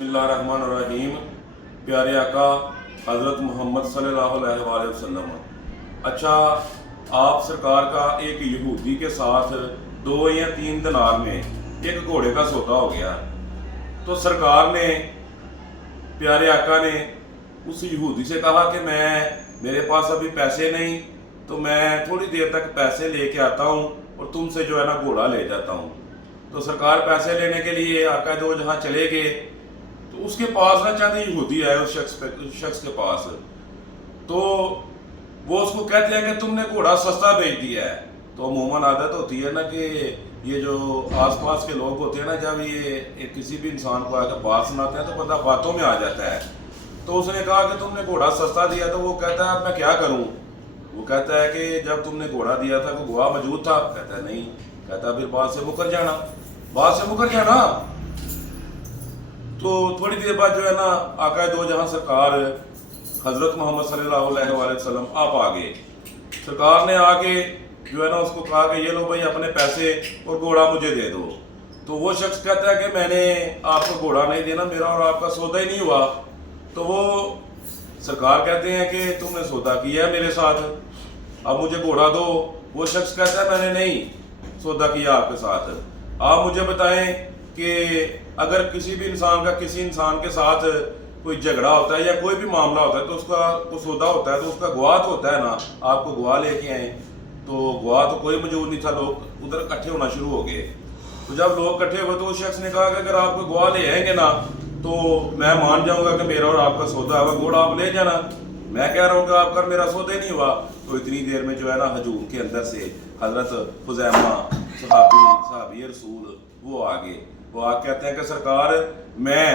बिस्मिल्लाहिर्रहमानिर्रहीम। प्यारे आका हज़रत मोहम्मद सल्लल्लाहु अलैहि वसल्लम। अच्छा, आप सरकार का एक यहूदी के साथ 2 या 3 दिनार में एक घोड़े का सौदा हो गया। तो सरकार ने, प्यारे आका ने उस यहूदी से कहा कि मेरे पास अभी पैसे नहीं, तो मैं थोड़ी देर तक पैसे लेके आता हूँ और तुमसे जो है ना घोड़ा ले जाता हूँ। तो सरकार पैसे लेने के लिए आका दो जहाँ चले गए, तो उसके पास ना चंद यहूदी आए उस शख्स के पास। तो वो उसको कहते हैं कि तुमने घोड़ा सस्ता बेच दिया है। तो अमूमन आदत होती है ना कि ये जो आसपास के लोग होते हैं ना, जब ये किसी भी इंसान को आकर बात सुनाते हैं तो बंदा बातों में आ जाता है। तो उसने कहा कि तुमने घोड़ा सस्ता दिया। तो वो कहता है अब मैं क्या करूं। वो कहता है कि जब तुमने घोड़ा दिया था कोई गवाह मौजूद था। कहता है नहीं। कहता फिर बात से मुकर जाना, बात से मुकर जाना। तो थोड़ी देर बाद जो है ना आका दो जहां सरकार हजरत मोहम्मद सल्लल्लाहु अलैहि वसल्लम आप आ गए। सरकार ने आके जो है ना उसको कहा कि ये लो भाई अपने पैसे और घोड़ा मुझे दे दो। तो वो शख्स कहता है कि मैंने आपको घोड़ा नहीं देना, मेरा और आपका सौदा ही नहीं हुआ। तो वो सरकार कहते हैं कि तुमने सौदा किया है मेरे साथ, अब मुझे घोड़ा दो। वो शख्स कहता है मैंने नहीं सौदा किया आपके साथ। आप मुझे बताएं कि अगर किसी भी इंसान का किसी इंसान के साथ कोई झगड़ा होता है या कोई भी मामला होता है तो उसका कोई सौदा होता है तो उसका गवाह तो होता है ना। आपको गवाह लेके आए, तो गवाह तो कोई मौजूद नहीं था, लोग उधर इकट्ठे होना शुरू हो गए। तो जब लोग इकट्ठे हुए तो उस शख्स ने कहा कि अगर आप कोई गवाह ले आएंगे ना तो मैं मान जाऊंगा कि मेरा और आपका सौदा हुआ, घोड़ा आप ले जाना। मैं कह रहा हूँ कि आपका मेरा सौदा ही नहीं हुआ। तो इतनी देर में जो है ना हजूम के अंदर से हजरत हुज़ैमा सहाबी रसूल वो आ गए। वो आ कहते हैं कि सरकार, मैं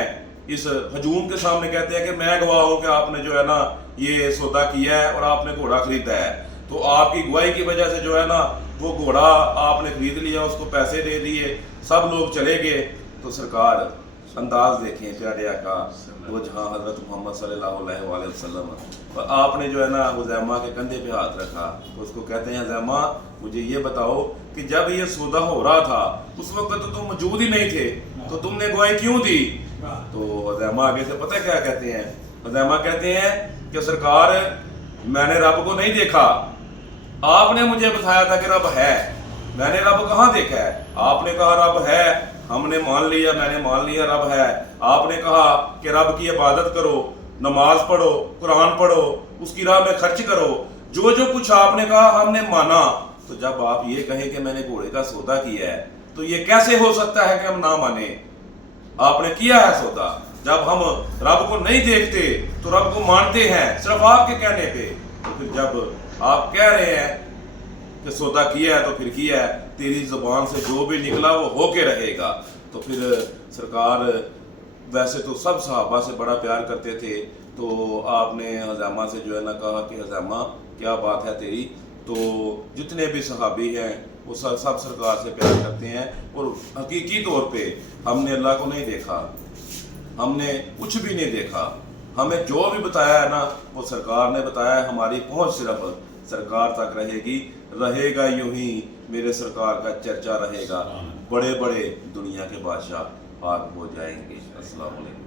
इस हजूम के सामने कहते हैं कि मैं गवाह हूं कि आपने जो है ना ये सौदा किया है और आपने घोड़ा खरीदा है। तो आपकी गवाही की वजह से जो है ना वो घोड़ा आपने खरीद लिया, उसको पैसे दे दिए, सब लोग चले गए। तो सरकार अंदाज देखें प्यारे आका वो जहाँ हजरत मोहम्मद सल्लल्लाहु अलैहि वसल्लम, और आपने जो है ना हुज़ैमा के कंधे पे हाथ रखा। तो उसको कहते हैं हुज़ैमा मुझे ये बताओ कि जब ये सौदा हो रहा था उस वक्त तो तुम मौजूद ही नहीं थे, तो तुमने गवाही क्यों दी। तो हुज़ैमा आगे से पता क्या कहते हैं। हुज़ैमा कहते हैं कि सरकार मैंने रब को नहीं देखा, आपने मुझे बताया था कि रब है, मैंने रब कहाँ देखा है। आपने कहा रब है, हमने मान लिया, मैंने मान लिया रब है। आपने कहा कि रब की इबादत करो, नमाज पढ़ो, कुरान पढ़ो, उसकी राह में खर्च करो, जो जो कुछ आपने कहा हमने माना। तो जब आप ये कहें कि मैंने घोड़े का सौदा किया है तो ये कैसे हो सकता है कि हम ना माने। आपने किया है सौदा। जब हम रब को नहीं देखते तो रब को मानते हैं सिर्फ आपके कहने पे। तो फिर जब आप कह रहे हैं कि सौदा किया है तो फिर किया है, तेरी जुबान से जो भी निकला वो होके रहेगा। तो फिर सरकार वैसे तो सब सहाबा से बड़ा प्यार करते थे। तो आपने हुज़ैमा से जो है ना कहा कि हुज़ैमा क्या बात है तेरी। तो जितने भी सहाबी हैं वो सब सरकार से प्यार करते हैं। और हकीकी तौर पे हमने अल्लाह को नहीं देखा, हमने कुछ भी नहीं देखा, हमें जो भी बताया है ना वो सरकार ने बताया है। हमारी पहुंच सिर्फ सरकार तक रहेगी, रहेगा यूं ही मेरे सरकार का चर्चा रहेगा। बड़े बड़े दुनिया के बादशाह पाक हो जाएंगे। अस्सलाम वालेकुम।